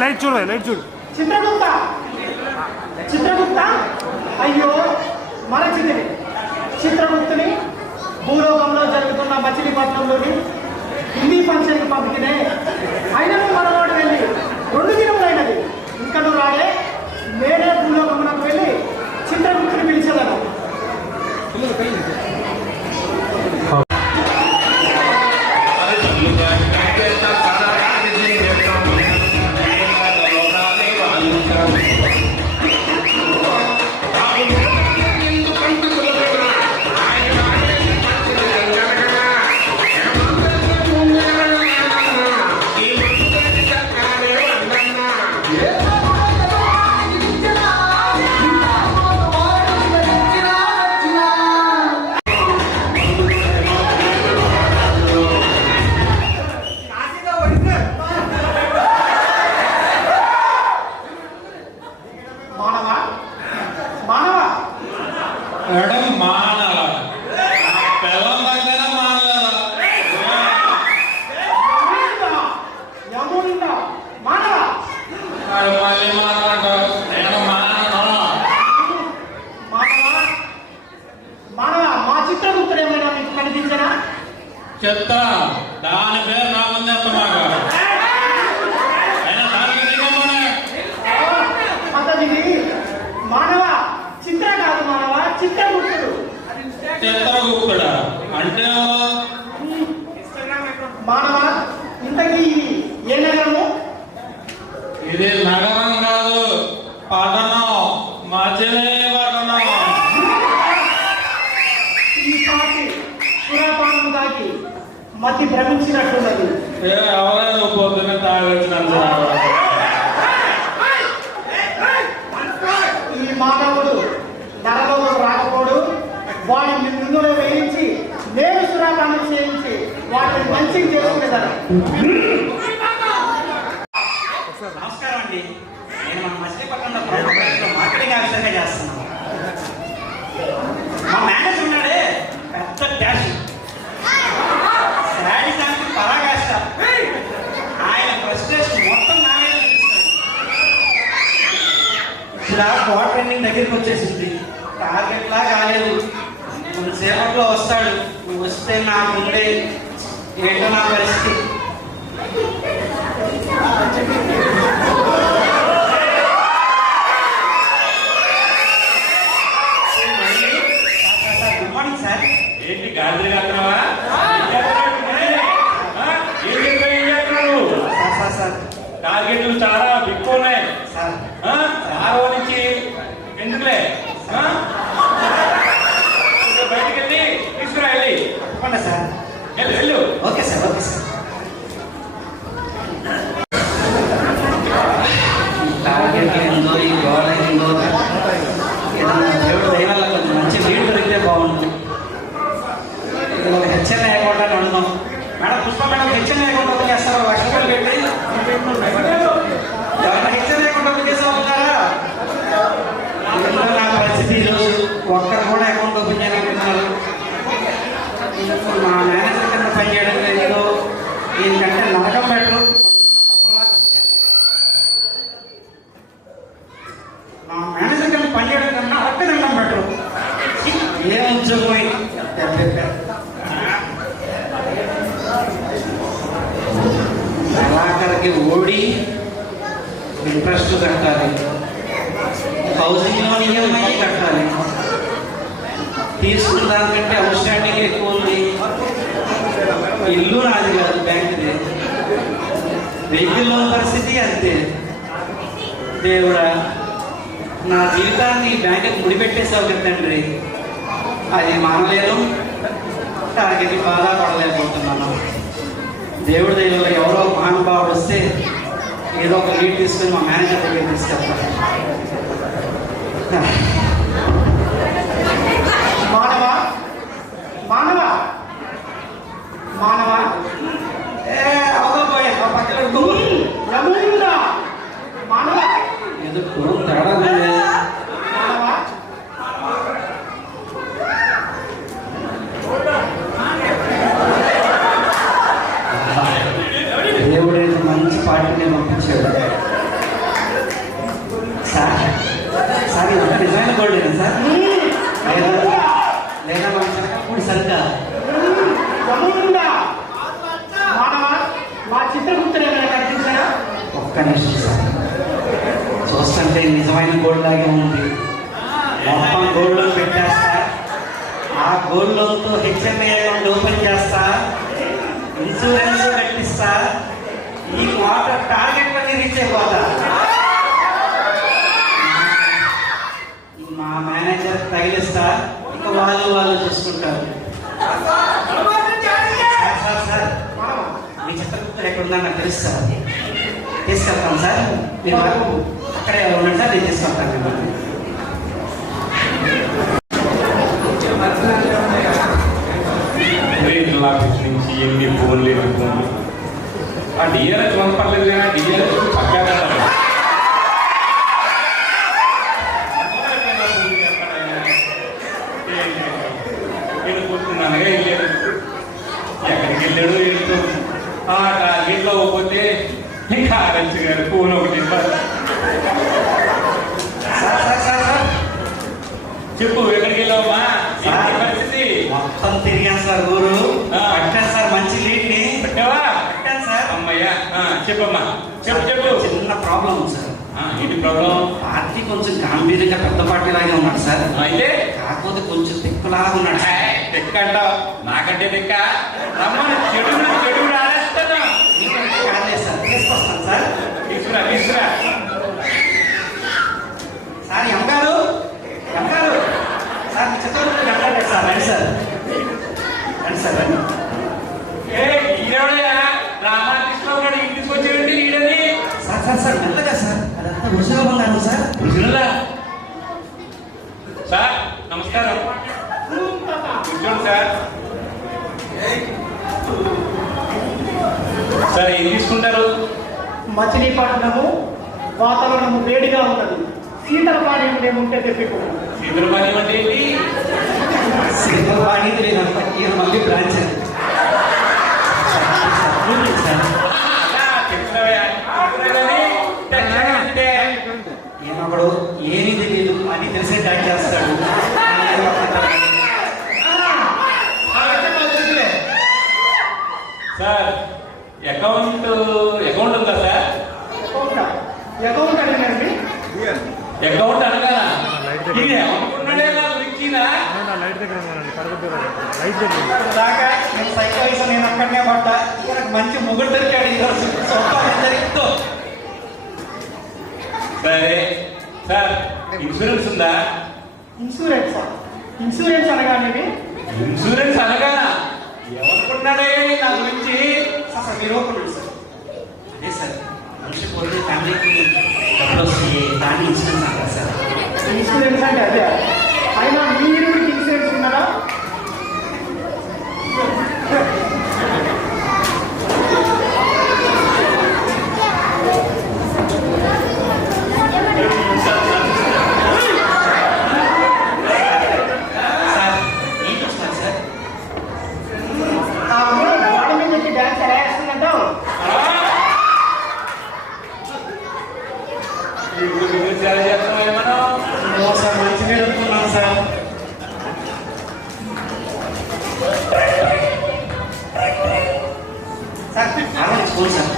Light చూడు, light చూడు. చిత్రగుప్త, చిత్రగుప్త, అయ్యో మరచితిని. చిత్రగుప్తుని భూలోకంలో జరుగుతున్న మచిలీపట్నంలోని హిందీ ఫంక్షన్కి పంపితే అయినను మనవాడు వెళ్ళి 2 దినములైనది, ఇంకా నువ్వు రాడే. నేనే భూలోకమునకు వెళ్ళి చిత్రగుప్తుని పిలిచేదను. చెప్తా, దాని పేరు నా ముందు ఎత్తమాగా. మానవ చిత్ర కాదు, మానవ చిత్రగుప్తుడు. చిత్రగుప్తుడా అంటే మానవ ఇంతకీ ఏ నగరము? ఇది నగరం కాదు, పట్టణం, మచిలీపట్నం. ఈ పాటి పురాపానం దాకి మతి భ్రమించినట్టున్నది. ఎవరైనా పొద్దున్న తాగొచ్చినంత ఈ మానవుడు నరలోకి రాకపోడు. వాడిని నిన్నులో వేయించి నేను సురాపానం చేయించి వాటిని మంచిగా చేసుకునేదాన్ని. నమస్కారం అండి. నేను మన మచిలీపట్నంలో మార్కెటింగ్ ఆఫీసర్గా చేస్తున్నాను. మా మేనేజర్ ఉన్నాడే, పెద్ద డాష్, శాడిజానికి పరాకాష్ట. ఆయన ఫ్రస్ట్రేషన్ మొత్తం నా మీద చూపిస్తాడు. ఇలా క్వార్టర్ ఎండింగ్ దగ్గరికి వచ్చేసింది, టార్గెట్లా కాలేదు. కొంతసేపట్లో వస్తాడు. నువ్వు వస్తే నాకు ఉండే ఏంటో నా పరిస్థితి. Good morning sir. ఏంటి గాడి కట్టవా? సార్ టార్గెట్లు చాలా ఎక్కువ ఉన్నాయి సార్. ఆరో నుంచి ఎందుకులే, బయటికి వెళ్ళి తీసుకురా, వెళ్ళి తప్పకుండా సార్. వెళ్ళు. Okay sir, okay sir. Target ఏందో, ఈ గోడ ఏందో, ఏదన్నా దేవుడు దయవల్ల కొంచెం మంచి వీడు దొరికితే బాగుంటుంది. ఇది ఒక హెచ్చరిక లేకుండా వండుదాం. మేడం పుష్ప మేడం హెచ్చరిక లేకుండా ఓపెన్ చేస్తారా? 1,00,000 రూపాయలు పెట్టి ఎవరైనా హెచ్చరిక లేకుండా ఓపెన్ చేసే ఉంటారా? నా పరిస్థితి ఈరోజు ఒక్కరు కూడా అకౌంట్ ఓపెన్ చేయలేకపోతున్నారు. మా మేనేజర్ కింద పనిచేయడం లేదు. దీనికంటే నరకం పెట్టరు. మా మేనేజర్ కింద పనిచేయడం కన్నా ఒక్క దండం పెట్టరు. ఏం ఉద్యోగం నెలాఖరికి ఓడి ఇంట్రెస్ట్ కట్టాలి, హౌసింగ్ లోన్ ఈఎంఐ కట్టాలి. తీసుకున్న దానికంటే అవుట్ స్టాండింగ్ ఎక్కువ ఉంది. ఇల్లు నాది కాదు, బ్యాంకుది. వెహికల్ లోన్ పరిస్థితి అంతే. దేవుడా, నా జీవితాన్ని బ్యాంకుకి ముడిపెట్టేసావు కదా తండ్రి. అది మానలేను, టార్గెట్ బాధపడలేకపోతున్నాను. దేవుడి దగ్గర ఎవరో మహానుభావుడు వస్తే ఏదో ఒక లీడ్ తీసుకొని మా మేనేజర్ దగ్గర తీసుకెళ్తాను. మానవ మానవ మానవ అవకపోయా పక్కన మానవ ఏదో కులం తేడా ఉంది. మానవ గోల్డ్ లాగే ఉంది. మొత్తం గోల్డ్ లోన్ పెట్టేస్తా, ఆ గోల్డ్ లోన్ తో హెచ్ఎంఐ అకౌంట్ ఓపెన్ చేస్తా, ఇన్సూరెన్స్ కట్టిస్తా, ఈ వాటర్ టార్గెట్ పని రీచ్ అయిపోతా. మా మేనేజర్ తగిలిస్తా, ఇంకా వాళ్ళు చూసుకుంటారు. సార్ మీ చిత్రగుప్తులు ఎక్కడుందా నాకు తెలుసు సార్, తీసుకెళ్తాను సార్. మీరు అక్కడే ఉండండి సార్, నేను తీసుకెళ్తాను మిమ్మల్ని. రేట్ల ఆఫీస్ నుంచి ఎన్ని ఫోన్లు ఆ డిఆర్ఎస్ వన్ పర్లేదు కానీ డిఆర్ఎస్ పక్కా వెళ్ళిపోతున్నానుగా వెళ్ళాడు. ఎక్కడికి వెళ్ళాడు వెళ్తూ ఆ టార్గెట్లో పోతే ఇంకా ఆరెంజ్ గారు ఫోన్ ఒకటి సార్ చెప్పు, ఎక్కడికి వెళ్ళావమ్మా? సార్, పరిస్థితి మొత్తం తిరిగాను సార్, ఊరు పట్టాను సార్, మంచి లీడ్ ని పెట్టావా? పట్టాను సార్. అమ్మయ్యా, చెప్పమ్మా, చెప్పు. చిన్న ప్రాబ్లం ఉంది సార్. ఏంటి ప్రాబ్లం? పార్టీ కొంచెం గాంభీర్యంగా పెద్ద పార్టీ లాగే ఉన్నాడు సార్, అయితే కాకపోతే కొంచెం తిక్కులాగా ఉన్నాడు. తెక్క అంటావు, నాకంటే తెక్క. రమ్మను, చెడు ఆడేస్తాను. మీకంటే కాలేదు సార్, తీసుకొస్తాను సార్. తీసుకురా సార్ ఎంగారు సార్, మీ చిత్రంలో కట్టలేదు సార్. రండి సార్, రండి. ఈడెవడయా? రామకృష్ణ గారు ఇంటికి తీసుకొచ్చేయండి ఈడని. సార్ మెల్లగా సార్, అదంతా రుచిగా ఉన్నాను సార్. రుజునులా సార్, నమస్కారం. కూర్చోండి సార్. సార్ ఏం తీసుకుంటారు? మచిలీపట్నము వాతావరణము వేడిగా ఉన్నది, శీతల పానీయం ఏముంటే తెప్పిపోతాం. శీతలపానీయం అంటే ఏంటి? శీతలపాణి మళ్ళీ బ్రాంచ్ ఈయనొకడు ఏమీ తెలియదు అని తెలిసే ట్యాక్ చేస్తాడు. సార్ అకౌంట్ ఉందా సార్? అకౌంట్ అడిగినండి. అకౌంట్ అనగా ఇది ఏమనుకున్నాడే నా గురించినా? లైట్ దగ్గర లైట్ దగ్గర దాకా నేను సైకో నేను అక్కడనే పడ్డా. ఈయనకు మంచి ముగ్గురు దొరికాడు. ఈరోజు సొంతం జరిగిందో. సరే సార్, ఇన్సూరెన్స్ ఉందా? ఇన్సూరెన్స్ అనగానే ఇన్సూరెన్స్ అనగా ఏమనుకున్నాడే నా గురించి? సార్ మీరు ఒకటి సార్, అదే సార్, మనిషి పోతే ఫ్యామిలీకి డబ్బులు వస్తాయి, దాన్ని ఇన్సూరెన్స్ అంటారు సార్. ఇన్సూరెన్స్ అంటే అదే. అయినా మీరు ఇన్సూరెన్స్ ఉన్నారా? సార్ ఏం చూస్తున్నారు సార్? వాడి మీద వచ్చి డ్యాన్స్ ఎలా వేస్తుందంటావు? సార్ మంచిగా చెప్తున్నాను సార్. సార్ ఆలోచించుకోండి సార్.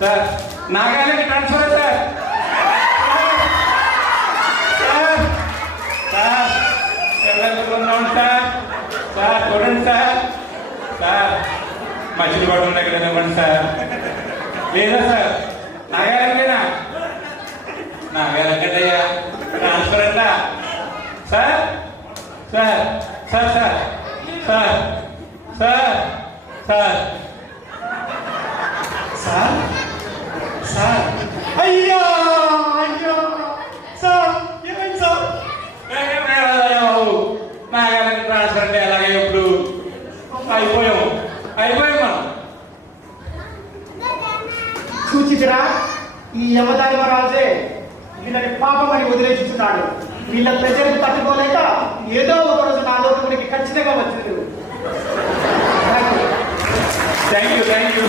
సార్ నాగానికి ట్రాన్స్ఫర్ సార్. సార్ చూడండి సార్ మచిలీపట్నం దగ్గర ఇవ్వండి సార్. లేదా సార్ నాగాలంటేనా? నాగాలంటయ్యా ట్రాన్స్ఫర్ అంట sir. Sir sir sir sir sir sir sir sir అయ్యో సార్, ఏమైంది సార్? నాగాలంటే ట్రాన్స్ఫర్ అంటే అలాగే ఇప్పుడు అయిపోయాము మనం. సూచితరా, ఈ యమధర్మరాజే వీళ్ళని పాపమని వదిలేస్తున్నాడు. వీళ్ళ ప్రజలకు తట్టుకోలేక ఏదో ఒక రోజు నా లోపలికి ఖచ్చితంగా వచ్చింది. Thank you